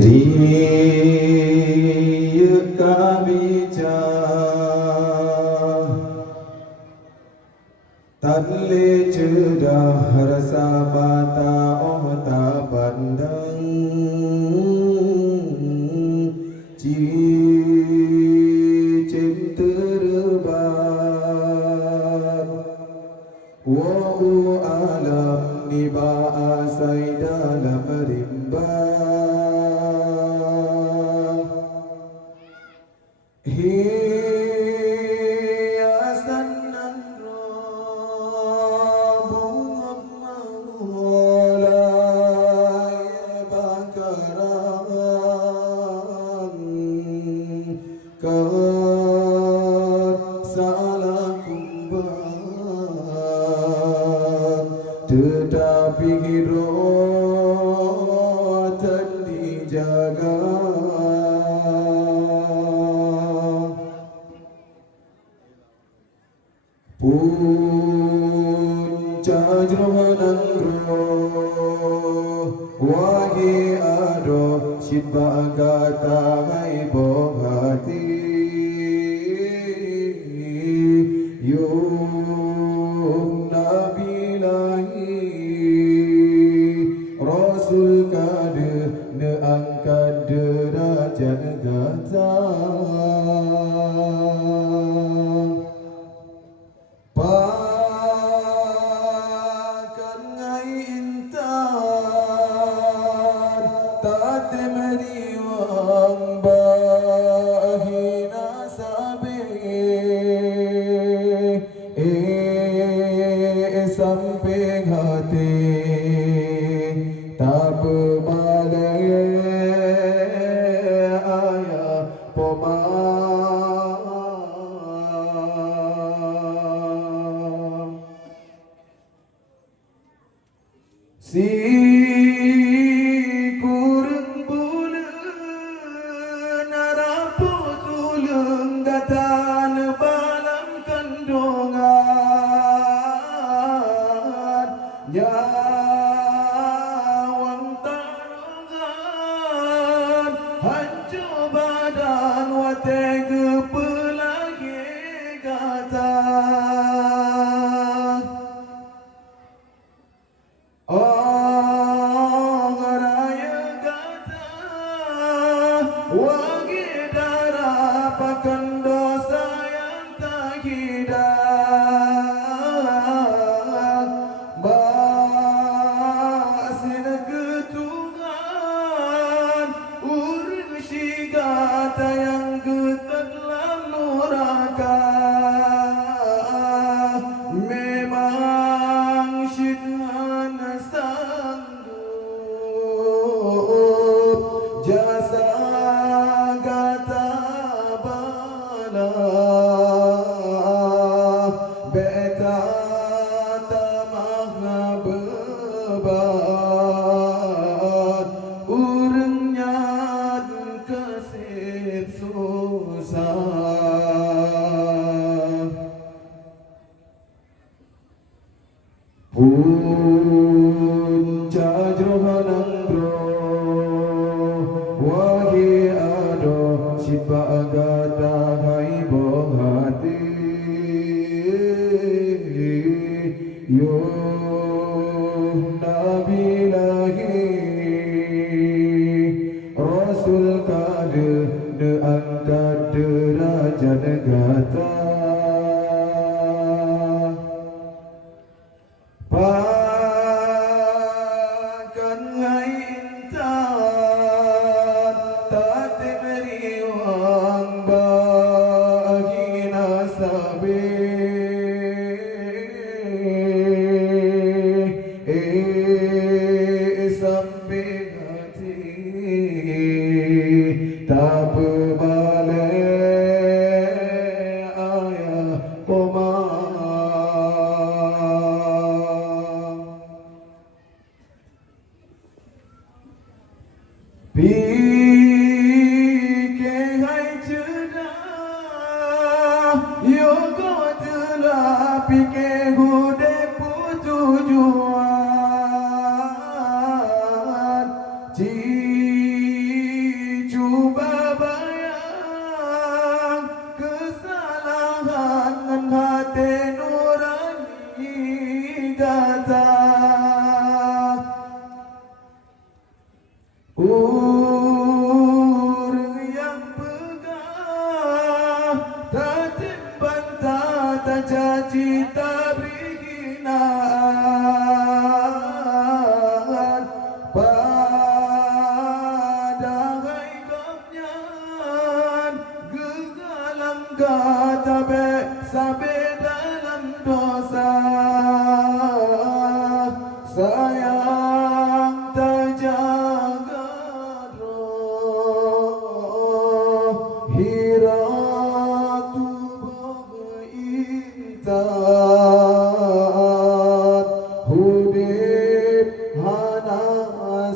Riya kabija Tanle cedah rasa mata tak pandang Cicim terbang Wa'u alam niba asai dalam rimbang Hiasan nan bunga mulai bakaran Kat salah kumbang Tetapi hirotan dijaga Punca jrohanang roh Wahai ado Syiba kata hai boh hati Yung Nabi lahi Rasul kada Neangkat derajat gata Pakan ngai intan Tate meriwang bahina sabe Samping hati Tak berbalai ayah Si kurang bulan Narapu tulung Gatan balam kandungan Nyawang tarangan Hancur badan Watega pelagi gatan Raya gata Wagi darah pakan dosa yang tak hilang Basin ketungan Urung si gata yang getak lalu raka Memang syidhan sanggup Jasa gata bala Beta tamah beban Urang nyat kesip susah Punca jrohanang roh Wahai ado Syiba gata hai boh hati Yung Nabi lahi Rasul kada Neangkat derajat gata Pakan ngai intan Tate meriwang bahina sabe Samping hati Tak berbalai cita beri hinaan pada hai kapnyan gegalang katabe sabe dalam dosa sayang terjaga roh hirat tubuh berintan hudib hana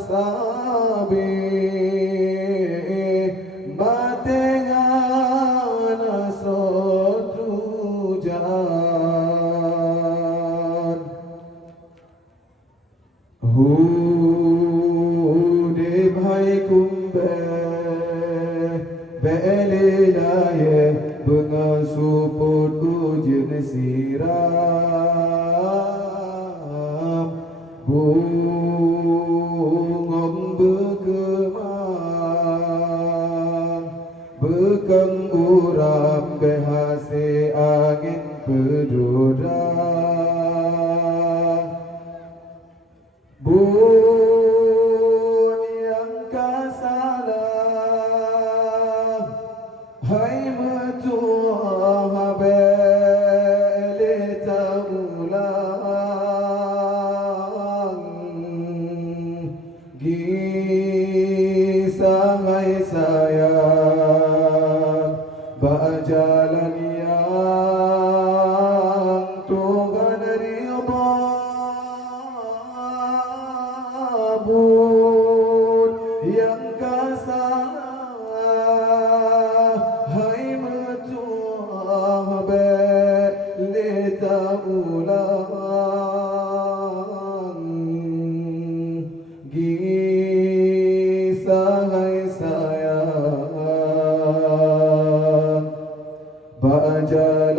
sabi batengana sotujan hudib hai kumbe be'elilaye bengasuput ujian siram bungom berkemang bekang uram behase angin pedurang bun yang kasalah hai metua bele taulang gisangai sayang bajalan yang Tuhan ridha bun yang kasalah hai metua bele taulang gisangai sayang bajalan